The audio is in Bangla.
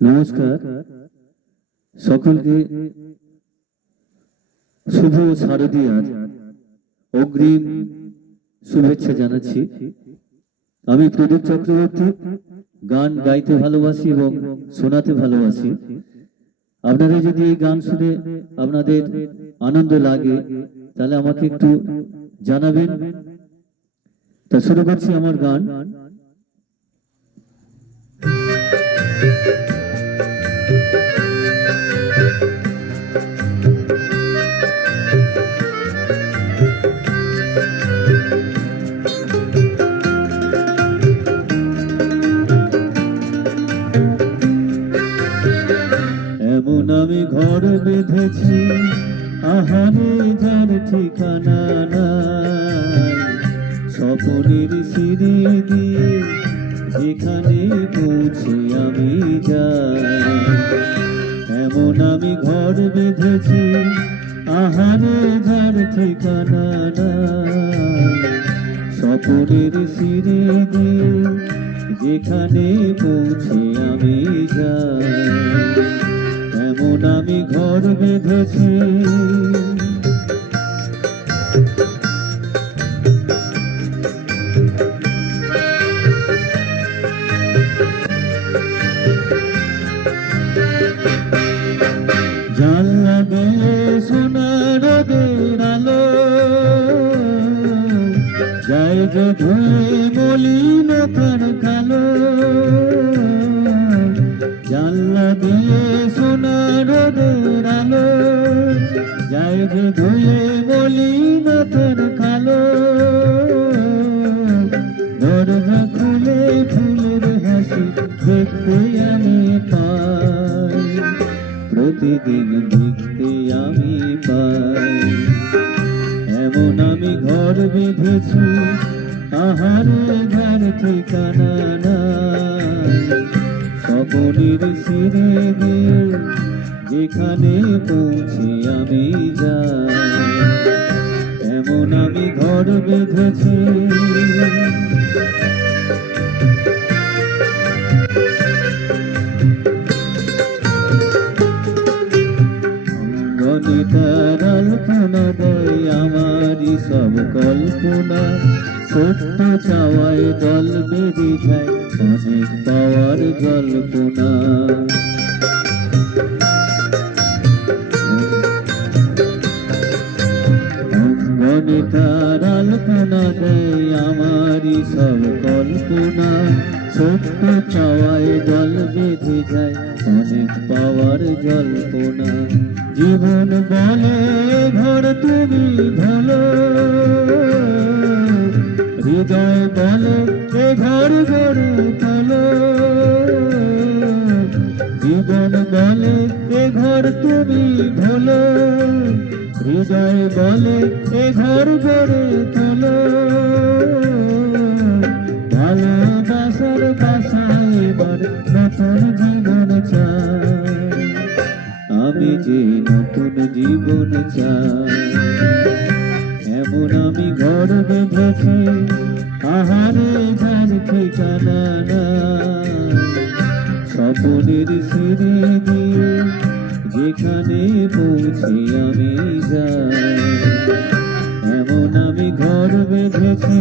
নমস্কার সকলকে শুভ শারদীয়ার অগ্রিম শুভেচ্ছা জানাচ্ছি। আমি প্রদীপ চক্রবর্তী, গান গাইতে ভালোবাসি এবং শোনাতে ভালোবাসি। আপনারা যদি এই গান শুনে আপনাদের আনন্দ লাগে তাহলে আমাকে একটু জানাবেন। তা শুরু করছি আমার গান। এমন আমি ঘর বেঁধেছি, আহারে যার ঠিকানা নাই, স্বপনের সিঁড়ি দিয়ে যেখানে পৌঁছে আমি যাই। এমন আমি ঘর বেঁধেছি, আহারে যার ঠিকানা নাই, স্বপনের সিঁড়ি দিয়ে যেখানে পৌঁছে আমি যাই। এমন আমি ঘর বেঁধেছি। জানলা দিয়ে সোনার রোদের আলো যায় যে ধুয়ে মলিনতার কালো। জানলা দিয়ে সোনার রোদের আলো যায় যে ধুয়ে মলিনতার কালো। দরজা খুলে ফুলের হাসি দেখতে আমি পাই, প্রতিদিন দেখতে আমি পাই। এমন আমি ঘর বেঁধেছি, আহারে যার ঠিকানা নাই, স্বপনের সিঁড়ি দিয়ে যেখানে পৌঁছে আমি যাই। এমন আমি ঘর বেঁধেছি। তার আলপনা দেয় আমারই সব কল্পনা, ছোট্ট চাওয়ায় দল বেঁধে যায় অনেক পাওয়ার জল্পনা। অঙ্গনে তার আলপনা দেয় আমারই সব কল্পনা, ছোট্ট চাওয়ায় দল বেঁধে যায় অনেক পাওয়ার জল্পনা। জীবন বলে ঘর তুমি ভালো, হৃদয় বলে এ ঘর গড়ে তোলো। জীবন বলে এ ঘর তুমি ভালো, হৃদয় বলে এ ঘর গড়ে তোলো। ভালোবাসার বাসায় এবার নতুন জীবন চাই, আমি যে নতুন জীবন চাই। এমন আমি ঘর বেঁধেছি, আহারে যার ঠিকানা নাই, স্বপনের সিঁড়ি দিয়ে যেখানে পৌঁছে আমি যাই। এমন আমি ঘর বেঁধেছি।